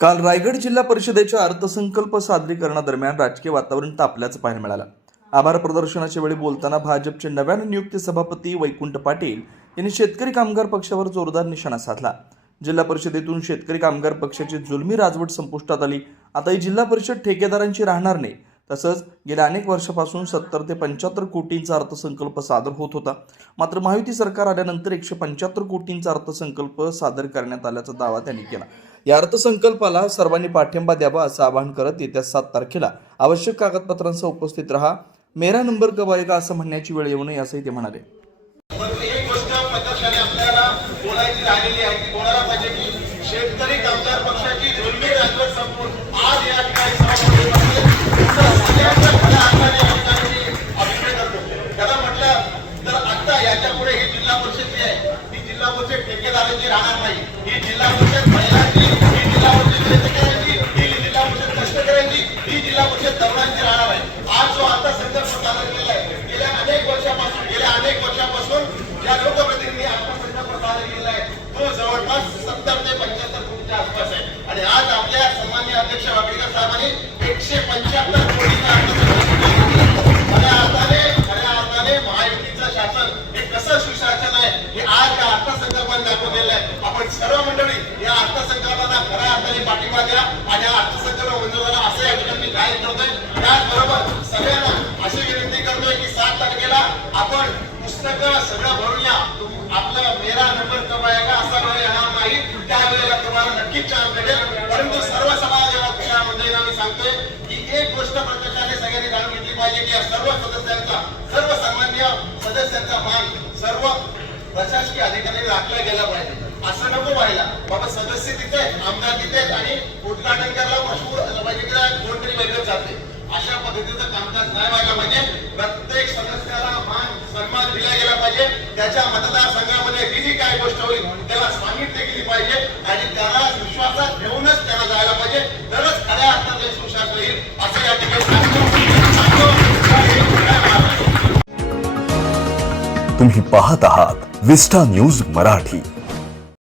काल रायगड जिल्हा परिषदेच्या अर्थसंकल्प सादरीकरणादरम्यान राजकीय वातावरण तापल्याचं पाहायला मिळालं। आभार प्रदर्शनाच्या वेळी बोलताना भाजपचे नव्याने नियुक्त सभापती वैकुंठ पाटील यांनी शेतकरी कामगार पक्षावर जोरदार निशाणा साधला। जिल्हा परिषदेतून शेतकरी कामगार पक्षाची जुलमी राजवट संपुष्टात आली। आता ही जिल्हा परिषद ठेकेदारांची राहणार नाही। तसंच गेल्या अनेक वर्षापासून 70 ते 75 कोटींचा अर्थसंकल्प सादर होत होता। मात्र महायुती सरकार आल्यानंतर 175 कोटींचा अर्थसंकल्प सादर करण्यात आल्याचा दावा त्यांनी केला। या अर्थसंकल्पाला सर्वांनी पाठिंबा द्यावा असं आवाहन करत येत्या 7 तारखेला आवश्यक कागदपत्रांसह उपस्थित रहा, मेरा नंबर कब आएगा असं म्हणण्याची वेळ येऊ नये असंही ते म्हणाले। एक गोष्ट प्रत्यक्षाने आपल्याला बोलायची राहिलेली आहे की बोलायला पाहिजे की शेतकरी कामगार पक्षाची जुलमी राजवट संपून आज या ठिकाणी अभिप्राय करतो। त्याला म्हटलं तर आता याच्या पुढे ही जिल्हा परिषद जी आहे ही जिल्हा परिषद ठेकेदारांची राहणार नाही। ही जिल्हा परिषद महिलांची, ही जिल्हा परिषद शेतकऱ्यांची, ही जिल्हा परिषद कष्टकऱ्यांची, ही जिल्हा परिषद तरुणांची राहणार आहे। आज जो आता संदर्भ सादर केला आहे गेल्या अनेक वर्षापासून ज्या लोकप्रतिनिधी अर्थसंकल्प सादर केला आहे तो जवळपास 70 ते 75 कोटीच्या आसपास आहे। आणि आज आपल्या सन्माननीय अध्यक्ष वाकडेकर साहेबांनी 175 कोटीचा खऱ्या अर्थाने महायुतीचं शासन हे कसं सुशासन आहे हे आज या अर्थसंकल्पाने दाखवलेलं आहे। आपण सर्व मंडळी या अर्थसंकल्पाला खऱ्या अर्थाने पाठिंबा द्या आणि या अर्थसंकल्प मंजूर झाला असं या ठिकाणी मी जाहीर करतोय। त्याचबरोबर सगळ्यांना अशी विनंती करतोय की 7 तारखेला आपण पुस्तकं सगळं भरून या। आपला मेरा नंबर कब आएगा असा वेळ येणार नाही, त्यावेळेला तुम्हाला नक्कीच चान्स मिळेल। परंतु सर्व समाजाच्या मंडळींना मी सांगतोय की एक गोष्ट प्रत्यक्षाने सगळ्यांनी जाणून घेतली पाहिजे की या सर्व सदस्यांचा, सर्व सन्माननीय सदस्यांचा मान सर्व प्रशासकीय अधिकाऱ्यांनी राखला गेला पाहिजे। असं नको व्हायला बाबा सदस्य तिथे, आमदार तिथे आणि उद्घाटन करायला मशहूर कोणतरी वेगळं जाते। अशा पद्धतीचं कामकाज नाही व्हायला पाहिजे। प्रत्येक सदस्याला मान सन्मान दिला गेला पाहिजे। त्याच्या मतदारसंघामध्ये जी काय गोष्ट होईल त्याला सांगितली गेली पाहिजे आणि त्याला विश्वासात घेऊनच त्याला जायला पाहिजे। तरच खऱ्या अर्थाने सुशासन येईल असं या ठिकाणी तुम्ही पाहत आहात विस्टा न्यूज मराठी।